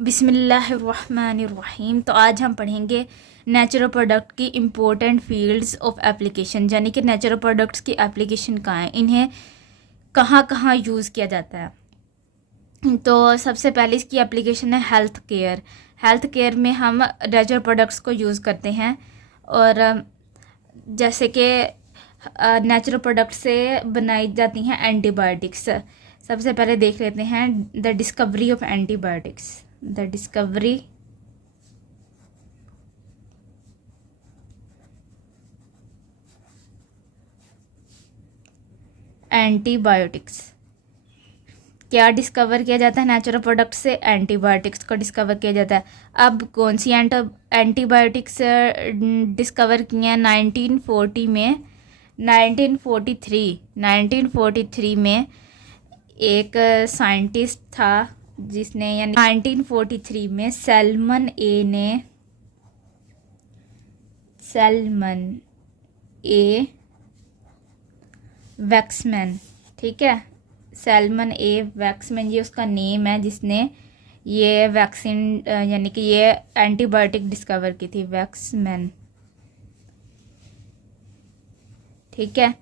बिस्मिल्लाहिर्रहमानिर्रहीम। तो आज हम पढ़ेंगे नेचुरल प्रोडक्ट की इम्पोर्टेंट फील्ड्स ऑफ एप्लीकेशन, यानी कि नेचुरल प्रोडक्ट्स की एप्लीकेशन कहाँ है, इन्हें कहाँ कहाँ यूज़ किया जाता है। तो सबसे पहले इसकी एप्लीकेशन है हेल्थ केयर। हेल्थ केयर में हम नेचुरल प्रोडक्ट्स को यूज़ करते हैं, और जैसे कि नेचुरल प्रोडक्ट से बनाई जाती हैं एंटीबायोटिक्स। सबसे पहले देख लेते हैं the discovery of antibiotics. The discovery antibiotics. क्या डिस्कवर किया जाता है नेचुरल प्रोडक्ट से? एंटीबायोटिक्स को डिस्कवर किया जाता है। अब कौन सी एंटीबायोटिक्स डिस्कवर की हैं? 1940 में, 1943 में एक साइंटिस्ट था जिसने, यानी 1943 में सैलमन ए वैक्समैन, ठीक है, सैलमन ए वैक्समैन, ये उसका नेम है, जिसने ये वैक्सीन यानी कि ये एंटीबायोटिक डिस्कवर की थी, वैक्समैन, ठीक है।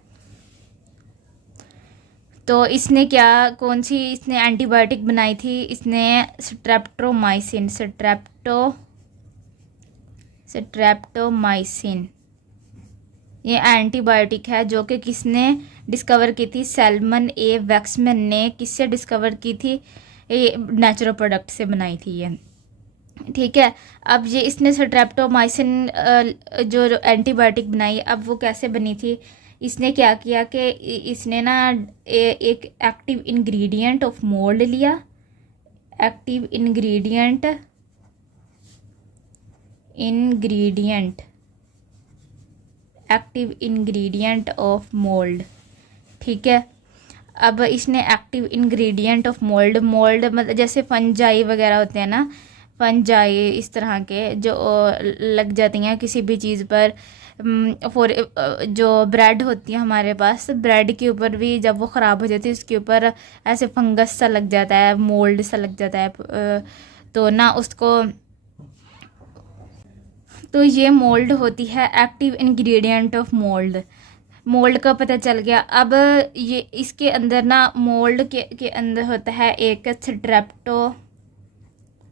तो इसने कौन सी इसने एंटीबायोटिक बनाई थी? इसने स्ट्रेप्टोमाइसिन, ये एंटीबायोटिक है जो कि किसने डिस्कवर की थी? सैलमन ए वैक्समैन ने। किससे डिस्कवर की थी? ये नेचुरल प्रोडक्ट से बनाई थी ये, ठीक है। अब ये इसने स्ट्रेप्टोमाइसिन जो एंटीबायोटिक बनाई, अब वो कैसे बनी थी? इसने क्या किया कि इसने ना एक एक्टिव इंग्रेडिएंट ऑफ मोल्ड लिया, एक्टिव इंग्रेडिएंट ऑफ मोल्ड, ठीक है। अब इसने एक्टिव इंग्रेडिएंट ऑफ मोल्ड मतलब जैसे फंजाई वगैरह होते हैं ना, फंजाई इस तरह के जो लग जाती हैं किसी भी चीज़ पर। जो ब्रेड होती है हमारे पास, ब्रेड के ऊपर भी जब वो ख़राब हो जाती है उसके ऊपर ऐसे फंगस सा लग जाता है, मोल्ड सा लग जाता है, तो ना उसको, तो ये मोल्ड होती है एक्टिव इंग्रेडिएंट ऑफ मोल्ड का पता चल गया। अब ये इसके अंदर ना मोल्ड के अंदर होता है एक स्ट्रेप्टो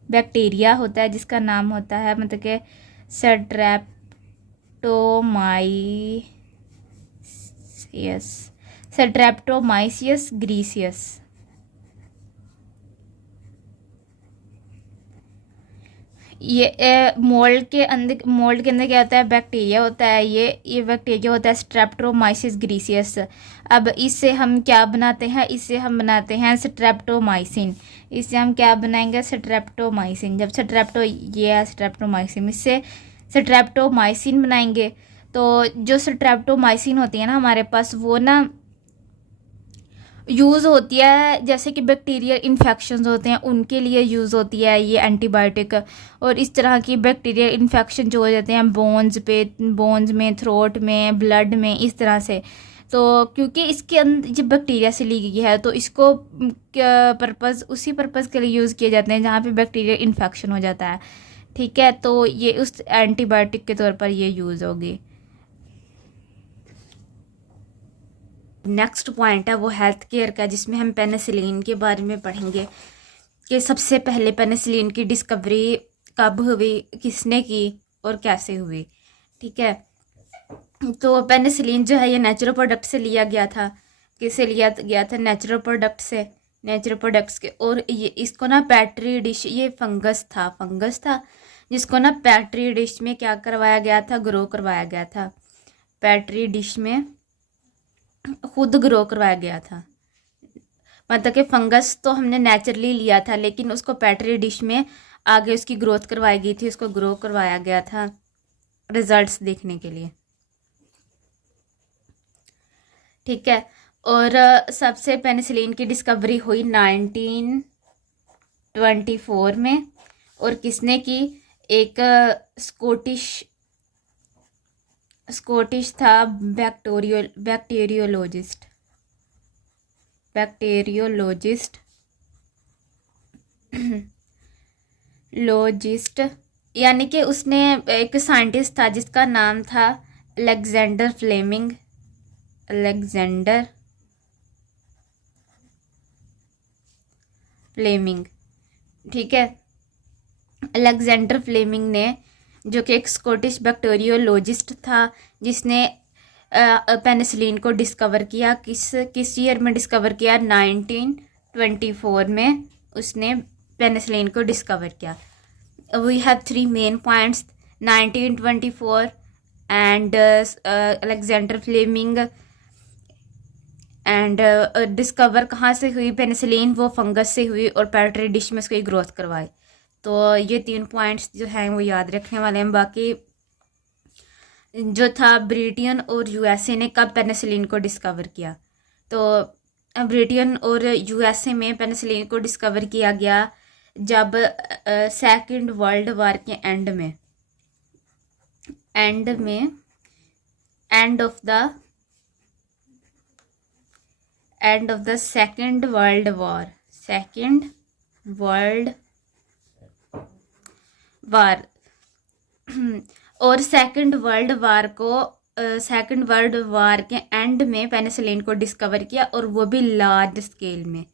बैक्टीरिया होता है, जिसका नाम होता है मतलब कि स्ट्रेप्टोमाइसियस ग्रीसियस। ये मोल्ड के अंदर क्या होता है? बैक्टीरिया होता है, ये बैक्टीरिया होता है स्ट्रेप्टोमाइसिस ग्रीसियस। अब इससे हम क्या बनाते हैं? इससे हम बनाते हैं स्ट्रेप्टोमाइसिन। इससे हम क्या बनाएंगे? स्ट्रेप्टोमाइसिन। जब स्ट्रेप्टोमाइसिन, इससे स्ट्रेप्टोमाइसिन बनाएंगे। तो जो स्ट्रेप्टोमाइसिन होती है ना हमारे पास, वो ना यूज़ होती है जैसे कि बैक्टीरियल इन्फेक्शंस होते हैं उनके लिए यूज़ होती है ये एंटीबायोटिक। और इस तरह की बैक्टीरियल इन्फेक्शन जो हो जाते हैं बोन्स में, थ्रोट में, ब्लड में, इस तरह से, तो क्योंकि इसके अंदर जब बैक्टीरिया से ली गई है तो इसको उसी पर्पज़ के लिए यूज़ किए जाते हैं जहाँ पे बैक्टीरियल इन्फेक्शन हो जाता है, ठीक है। तो ये उस एंटीबायोटिक के तौर पर ये यूज़ होगी। नेक्स्ट पॉइंट है वो हेल्थ केयर का, जिसमें हम पेनिसिलिन के बारे में पढ़ेंगे कि सबसे पहले पेनिसिलिन की डिस्कवरी कब हुई, किसने की और कैसे हुई, ठीक है। तो पेनिसिलिन जो है ये नेचुरल प्रोडक्ट से लिया गया था। किससे लिया गया था? नेचुरल प्रोडक्ट्स के। और ये इसको ना पेट्री डिश, ये फंगस था जिसको ना पेट्री डिश में क्या करवाया गया था? ग्रो करवाया गया था। पेट्री डिश में खुद ग्रो करवाया गया था, मतलब कि फंगस तो हमने नेचुरली लिया था लेकिन उसको पेट्री डिश में आगे उसकी ग्रोथ करवाई गई थी, उसको ग्रो करवाया गया था रिजल्ट्स देखने के लिए, ठीक है। और सबसे पेनिसिलिन की डिस्कवरी हुई 1924 में। और किसने की? एक स्कॉटिश था बैक्टीरियोलॉजिस्ट लोजिस्ट, यानी कि उसने एक साइंटिस्ट था जिसका नाम था अलेक्जेंडर फ्लेमिंग। अलेक्जेंडर फ्लेमिंग, ठीक है। अलेक्जेंडर फ्लेमिंग ने, जो कि एक स्कॉटिश बैक्टीरियोलॉजिस्ट था, जिसने पेनिसिलिन को डिस्कवर किया। किस ईयर में डिस्कवर किया? 1924 में उसने पेनिसिलिन को डिस्कवर किया। We have 3 main points, 1924 and Alexander Fleming. And discover कहाँ से हुई पेनिसिलिन? वो फंगस से हुई और पेट्री डिश में उसकी ग्रोथ करवाई। तो ये 3 पॉइंट्स जो हैं वो याद रखने वाले हैं। बाकी जो था ब्रिटेन और यूएसए ने कब पेनिसिलिन को डिस्कवर किया? तो ब्रिटेन और यूएसए में पेनिसिलिन को डिस्कवर किया गया जब सेकंड वर्ल्ड वार के end of the second world war और सेकंड वर्ल्ड वार के एंड में पेनिसिलिन को डिस्कवर किया, और वो भी लार्ज स्केल में।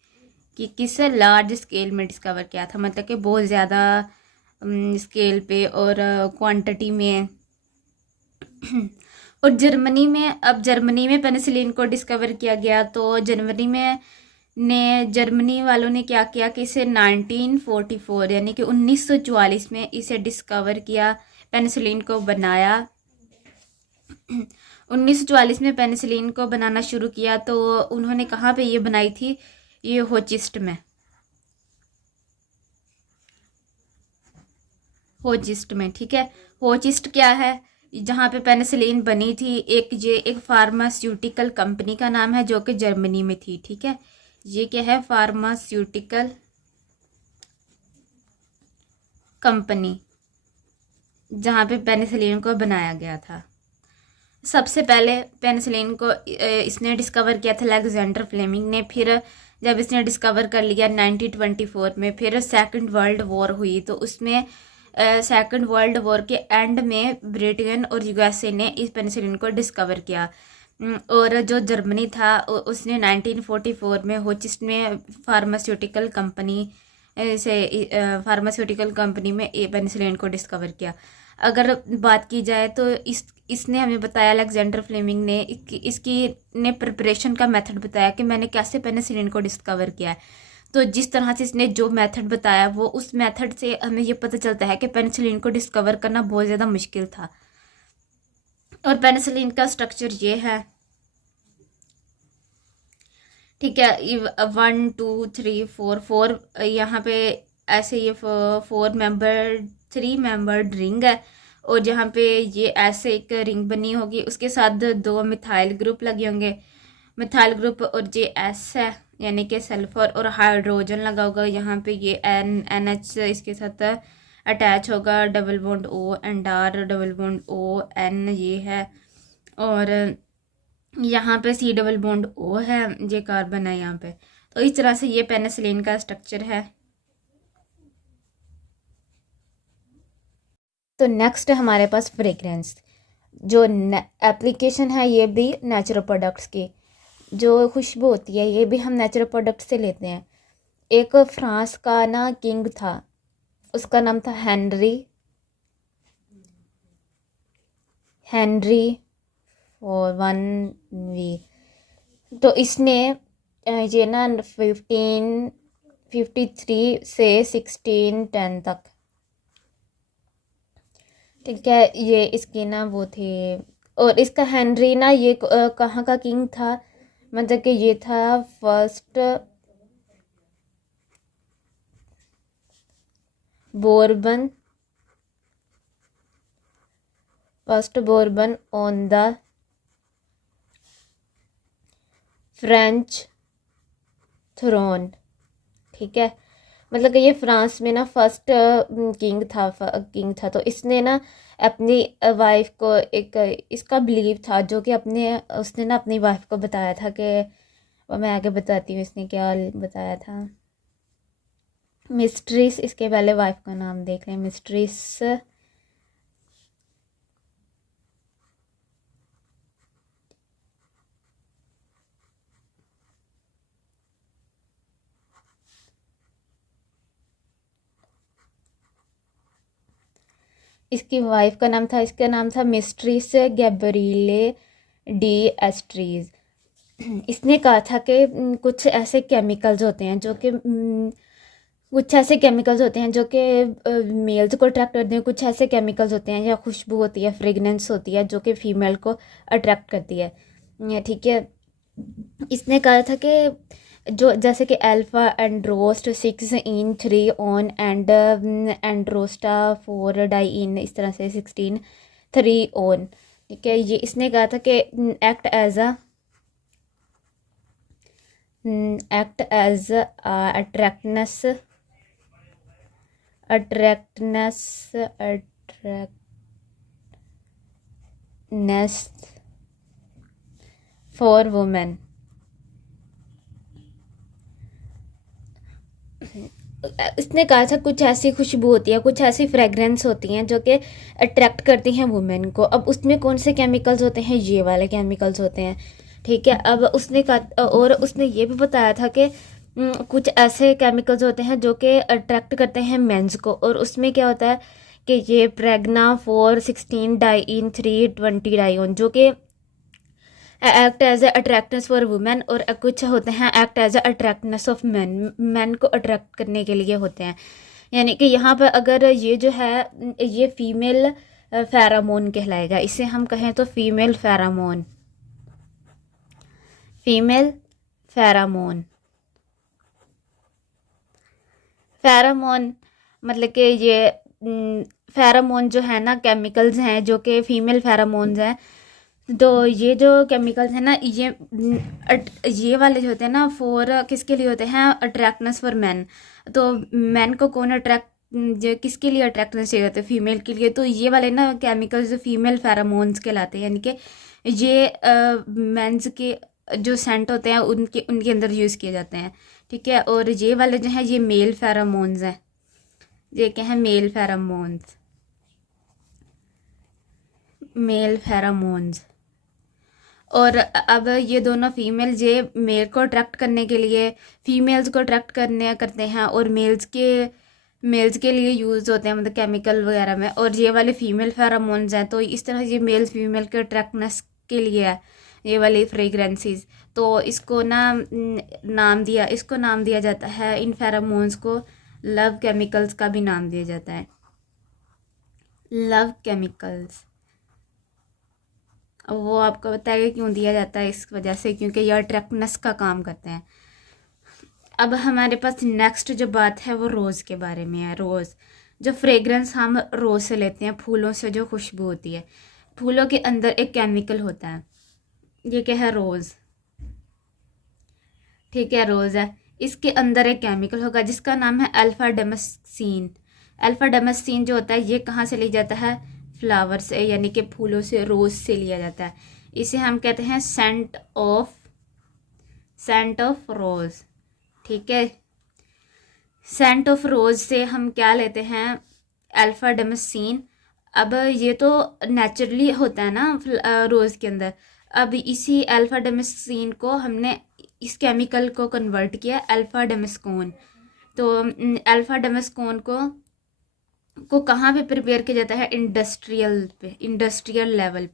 कि किस लार्ज स्केल में डिस्कवर किया था, मतलब कि बहुत ज़्यादा स्केल पे और क्वांटिटी में। और जर्मनी में पेनिसिलिन को डिस्कवर किया गया। तो जर्मनी वालों ने क्या किया कि इसे 1944 यानी कि 1944 में इसे डिस्कवर किया, पेनिसिलिन को बनाया। 1944 में पेनिसिलिन को बनाना शुरू किया। तो उन्होंने कहाँ पे ये बनाई थी? ये होचिस्ट में, ठीक है। होचिस्ट क्या है? जहाँ पे पेनिसिलिन बनी थी, एक फार्मास्यूटिकल कंपनी का नाम है जो कि जर्मनी में थी, ठीक है। ये क्या है? फार्मास्यूटिकल कंपनी जहाँ पे पेनिसिलिन को बनाया गया था। सबसे पहले पेनिसिलिन को इसने डिस्कवर किया था अलेक्जेंडर फ्लेमिंग ने। फिर जब इसने डिस्कवर कर लिया 1924 में, फिर सेकंड वर्ल्ड वॉर हुई। तो उसमें सेकंड वर्ल्ड वॉर के एंड में ब्रिटेन और यूएसए ने इस पेनिसिलिन को डिस्कवर किया। और जो जर्मनी था उसने 1944 में होचिस्ट में फार्मास्यूटिकल कंपनी में पेनिसिलिन को डिस्कवर किया। अगर बात की जाए तो इसने हमें बताया, अलेक्जेंडर फ्लेमिंग ने इसकी प्रिपरेशन का मेथड बताया कि मैंने कैसे पेनिसिलिन को डिस्कवर किया है। तो जिस तरह से इसने जो मेथड बताया, वो उस मेथड से हमें ये पता चलता है कि पेनिसिलिन को डिस्कवर करना बहुत ज़्यादा मुश्किल था। और पेनिसिलिन का स्ट्रक्चर ये है, ठीक है। 1 2 3 4 यहाँ पे ऐसे ये 3 मेंबर्ड रिंग है। और जहाँ पे ये ऐसे एक रिंग बनी होगी, उसके साथ 2 मिथाइल ग्रुप लगे होंगे। मिथाइल ग्रुप और जे एस है यानी कि सल्फर, और हाइड्रोजन लगा होगा यहाँ पे। ये NH इसके साथ अटैच होगा, double bond OR, double bond ON ये है। और यहाँ पे C डबल बॉन्ड O है, ये कार्बन है यहाँ पे। तो इस तरह से ये पेनिसिलिन का स्ट्रक्चर है। तो नेक्स्ट है हमारे पास फ्रेग्रेंस। जो एप्लीकेशन है ये भी नेचुरल प्रोडक्ट्स की, जो खुशबू होती है ये भी हम नेचुरल प्रोडक्ट से लेते हैं। एक फ्रांस का ना किंग था, उसका नाम था हेनरी और 1V। तो इसने ये ना 1553 से 1610 तक, ठीक है, ये इसकी ना वो थे। और इसका हेनरी ना ये कहाँ का किंग था? मतलब कि ये था first Bourbon on the French throne, ठीक है। मतलब कि ये फ्रांस में ना फर्स्ट किंग था। तो इसने ना अपनी वाइफ को इसका बिलीव था, जो कि उसने ना अपनी वाइफ को बताया था कि, वो मैं आगे बताती हूँ इसने क्या बताया था। मिस्ट्रिस, इसके पहले वाइफ का नाम देख लें। मिस्ट्रिस इसकी वाइफ का नाम था, इसका नाम था मिस्ट्रिस गैब्रिएले डी एस्ट्रीज। इसने कहा था कि कुछ ऐसे केमिकल्स होते हैं जो कि कुछ ऐसे केमिकल्स होते हैं जो कि मेल्स को अट्रैक्ट करते हैं, कुछ ऐसे केमिकल्स होते हैं या खुशबू होती है, फ्रेगनेंस होती है जो कि फीमेल को अट्रैक्ट करती है, ठीक है। इसने कहा था कि जो जैसे कि alpha androst 6 ene 3 one and androsta 4 di ene, इस तरह से 16 3 ऑन, ठीक है। ये इसने कहा था कि act as attractants for women. इसने कहा था कुछ ऐसी खुशबू होती है, कुछ ऐसी फ्रेगरेंस होती हैं जो कि अट्रैक्ट करती हैं वुमेन को। अब उसमें कौन से केमिकल्स होते हैं? ये वाले केमिकल्स होते हैं, ठीक है। अब उसने कहा, और उसने ये भी बताया था कि कुछ ऐसे केमिकल्स होते हैं जो कि अट्रैक्ट करते हैं मेंस को, और उसमें क्या होता है कि ये pregna 4 16 di ene 3 20 di one जो कि act as attractants for women, और कुछ होते हैं act as attractants of man, man को अट्रैक्ट करने के लिए होते हैं। यानी कि यहाँ पर अगर ये जो है ये फीमेल फेरामोन कहलाएगा, इसे हम कहें तो female pheromone, female pheromone. Pheromone मतलब कि ये फेरामोन जो है ना, केमिकल्स हैं जो कि फीमेल फेरामोन्स हैं। तो ये जो केमिकल्स हैं ना, ये वाले जो होते हैं ना, फॉर किसके लिए होते हैं? अट्रैक्टनेस फॉर मैन। तो मैन को कौन अट्रैक्ट, जो किसके लिए अट्रैक्टनेस चाहिए होते हैं? फीमेल के लिए। तो ये वाले ना केमिकल्स जो फीमेल फेरामोन्स कहलाते हैं, यानी कि ये मेंस के जो सेंट होते हैं उनके उनके अंदर यूज़ किए जाते हैं, ठीक है। और ये वाले जो हैं ये मेल फेरामोन्स हैं, ये क्या है? Male pheromones, male pheromones. और अब ये दोनों फीमेल ये मेल को अट्रैक्ट करने के लिए फीमेल्स को अट्रैक्ट करते हैं, और मेल्स के लिए यूज़ होते हैं, मतलब केमिकल वगैरह में। और ये वाले फीमेल फेरामोन्स हैं, तो इस तरह ये मेल्स फीमेल के अट्रैक्टनेस के लिए है ये वाली फ्रेगरेंसीज। तो इसको नाम दिया जाता है, इन फेरामोन्स को लव केमिकल्स का भी नाम दिया जाता है, लव केमिकल्स। वो आपको बताएगा क्यों दिया जाता है, इस वजह से क्योंकि ये अट्रैक्टनेस का काम करते हैं। अब हमारे पास नेक्स्ट जो बात है वो रोज़ के बारे में है। रोज़, जो फ्रेगरेंस हम रोज़ से लेते हैं, फूलों से जो खुशबू होती है, फूलों के अंदर एक केमिकल होता है, ये क्या है? रोज़, ठीक है। रोज़ है, इसके अंदर एक केमिकल होगा जिसका नाम है अल्फा डेमेस्सीन। अल्फा डेमेस्सीन जो होता है ये कहाँ से लिया जाता है? फ्लावर से, यानी कि फूलों से, रोज़ से लिया जाता है। इसे हम कहते हैं सेंट ऑफ रोज़, ठीक है। सेंट ऑफ रोज़ से हम क्या लेते हैं? अल्फा डेमेस्सीन। अब ये तो नेचुरली होता है ना रोज़ के अंदर। अब इसी अल्फा डेमेस्सीन को हमने इस केमिकल को कन्वर्ट किया अल्फा डेमेस्कोन। तो अल्फा डेमेस्कोन को कहाँ पे प्रिपेयर किया जाता है? इंडस्ट्रियल लेवल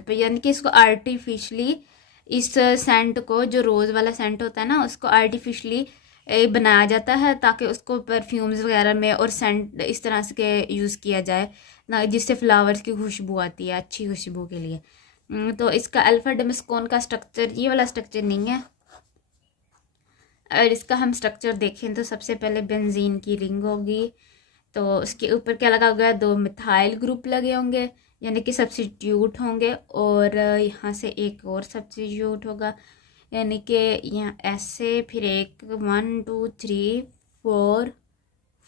पे, यानी कि इसको आर्टिफिशली, इस सेंट को, जो रोज़ वाला सेंट होता है ना, उसको आर्टिफिशली बनाया जाता है ताकि उसको परफ्यूम्स वगैरह में और सेंट इस तरह से के यूज़ किया जाए ना, जिससे फ्लावर्स की खुशबू आती है, अच्छी खुशबू के लिए। तो इसका अल्फा डेमेस्कोन का स्ट्रक्चर ये वाला स्ट्रक्चर नहीं है। अगर इसका हम स्ट्रक्चर देखें तो सबसे पहले बेंजीन की रिंग होगी, तो उसके ऊपर क्या लगा होगा? 2 मिथाइल ग्रुप लगे होंगे, यानी कि सब्स्टिट्यूट होंगे, और यहाँ से एक और सब्स्टिट्यूट होगा, यानी कि यहाँ ऐसे, फिर एक 1 2 3 4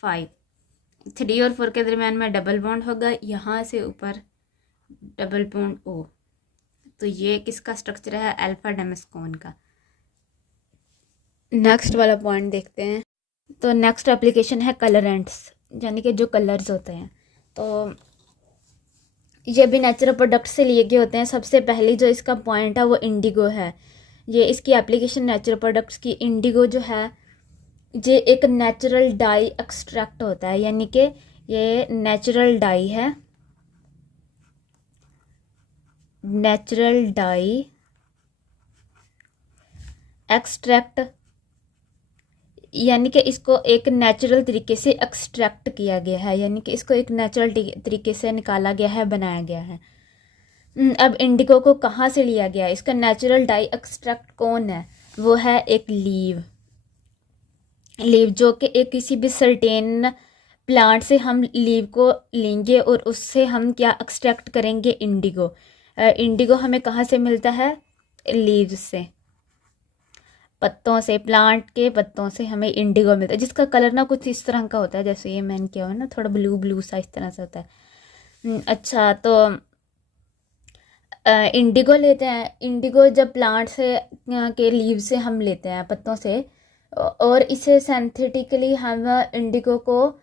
5, 3 और 4 के दरम्यान में डबल बॉन्ड होगा, यहाँ से ऊपर डबल बॉन्ड ओ। तो ये किसका स्ट्रक्चर है? अल्फा डेमेस्कोन का। नेक्स्ट वाला पॉइंट देखते हैं। तो नेक्स्ट एप्लीकेशन है कलरेंट्स, यानी कि जो कलर्स होते हैं। तो ये भी नेचुरल प्रोडक्ट से लिए गए होते हैं। सबसे पहली जो इसका पॉइंट है वो इंडिगो है। ये इसकी एप्लीकेशन नेचुरल प्रोडक्ट्स की। इंडिगो जो है ये एक नेचुरल डाई एक्सट्रैक्ट होता है, यानी कि ये नेचुरल डाई है, नेचुरल डाई एक्सट्रैक्ट, यानी कि इसको एक नेचुरल तरीके से एक्सट्रैक्ट किया गया है, यानी कि इसको एक नेचुरल तरीके से निकाला गया है, बनाया गया है। अब इंडिगो को कहाँ से लिया गया है? इसका नेचुरल डाई एक्सट्रैक्ट कौन है? वो है एक लीव, जो कि एक किसी भी सर्टेन प्लांट से हम लीव को लेंगे और उससे हम क्या एक्सट्रैक्ट करेंगे? इंडिगो। इंडिगो हमें कहाँ से मिलता है? लीव्स से, पत्तों से, प्लांट के पत्तों से हमें इंडिगो मिलता है, जिसका कलर ना कुछ इस तरह का होता है, जैसे ये मैंने किया हुआ है ना, थोड़ा ब्लू ब्लू सा इस तरह से होता है। अच्छा, तो इंडिगो लेते हैं। इंडिगो जब प्लांट से के लीव से हम लेते हैं, पत्तों से, और इसे सिंथेटिकली हम इंडिगो को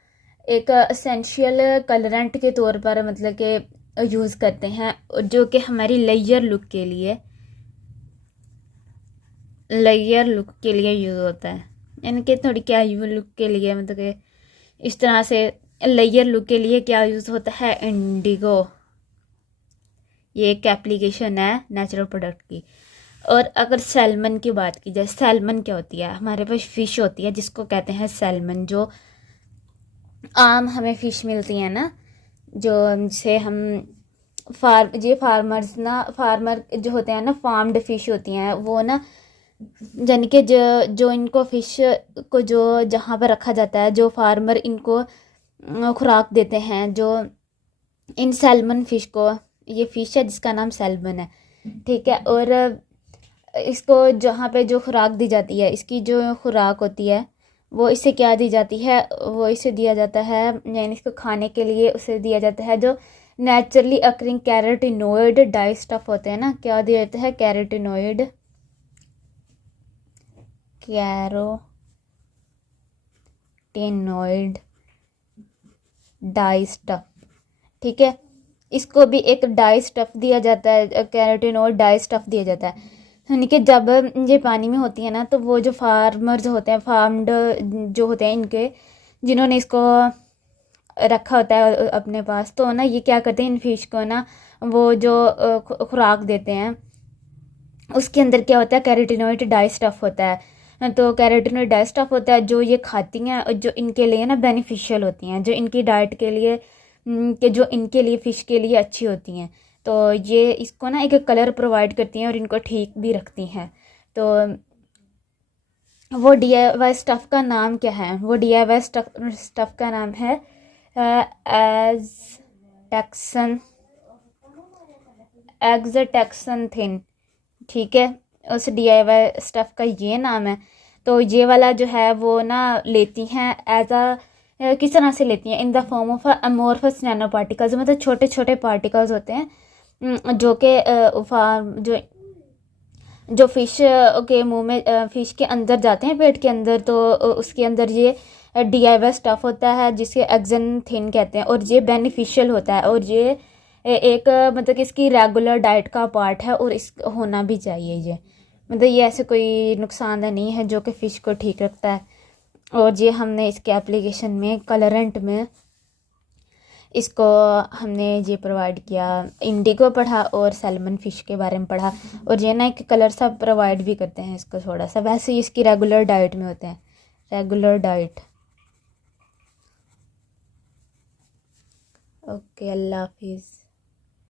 एक एसेंशियल कलरेंट के तौर पर मतलब कि यूज़ करते हैं, जो कि हमारी लेयर लुक के लिए यूज़ होता है। यानी कि थोड़ी क्या लुक के लिए, मतलब कि इस तरह से लेयर लुक के लिए क्या यूज़ होता है? इंडिगो। ये एक एप्लीकेशन है नेचुरल प्रोडक्ट की। और अगर सैल्मन की बात की जाए, सैल्मन क्या होती है? हमारे पास फ़िश होती है जिसको कहते हैं सैल्मन, जो आम हमें फ़िश मिलती है ना, जो से हम फार्मर जो होते हैं ना, फार्म्ड फ़िश होती हैं वो ना, यानी कि जो इनको फ़िश को जो जहाँ पर रखा जाता है, जो फार्मर इनको खुराक देते हैं, जो इन सैल्मन फ़िश को, ये फ़िश है जिसका नाम सैल्मन है, ठीक है। और इसको जहाँ पे जो खुराक दी जाती है, इसकी जो खुराक होती है वो इसे क्या दी जाती है? वो इसे दिया जाता है, यानी इसको खाने के लिए उसे दिया जाता है जो नेचुरली अकरिंग कैरोटिनोइड डाई स्टफ होते हैं ना। क्या दिया जाता है? कैरोटिनोइड डाई स्टफ, ठीक है। इसको भी एक डाई स्टफ दिया जाता है, कैरोटिनोइड डाई स्टफ दिया जाता है, यानी कि जब ये पानी में होती है ना, तो वो जो फार्मर्स होते हैं, फार्म्ड जो होते हैं इनके, जिन्होंने इसको रखा होता है अपने पास, तो ना ये क्या करते हैं, इन फिश को ना वो जो खुराक देते हैं, उसके अंदर क्या होता है? कैरोटिनोइड डाई स्टफ होता है। तो कैरोटिनोइड डाई स्टफ होता है जो ये खाती हैं, और जो इनके लिए ना बेनिफिशियल होती हैं, जो इनकी डाइट के लिए, कि जो इनके लिए फ़िश के लिए अच्छी होती हैं। तो ये इसको ना एक कलर प्रोवाइड करती हैं और इनको ठीक भी रखती हैं। तो वो DIY स्टफ़ का नाम क्या है? वो DIY स्टफ़ का नाम है एज टेक्सन थिन, ठीक है। उस DIY स्टफ़ का ये नाम है। तो ये वाला जो है वो ना लेती हैं एज किस तरह से लेती हैं? In the form of amorphous nano particles, मतलब छोटे छोटे पार्टिकल्स होते हैं जो कि जो फ़िश के मुंह में, फ़िश के अंदर जाते हैं, पेट के अंदर। तो उसके अंदर ये DIY स्टफ़ होता है जिसे एक्सन थिन कहते हैं, और ये बेनिफिशियल होता है, और ये एक मतलब कि इसकी रेगुलर डाइट का पार्ट है, और इस होना भी चाहिए ये, मतलब ये ऐसे कोई नुकसानदेह नहीं है, जो कि फ़िश को ठीक रखता है। और ये हमने इसके एप्लीकेशन में, कलरेंट में, इसको हमने ये प्रोवाइड किया। इंडिगो पढ़ा और सैल्मन फ़िश के बारे में पढ़ा, और ये ना एक कलर सा प्रोवाइड भी करते हैं इसको थोड़ा सा, वैसे ही इसकी रेगुलर डाइट में होते हैं, रेगुलर डाइट। ओके, अल्लाह हाफिज़।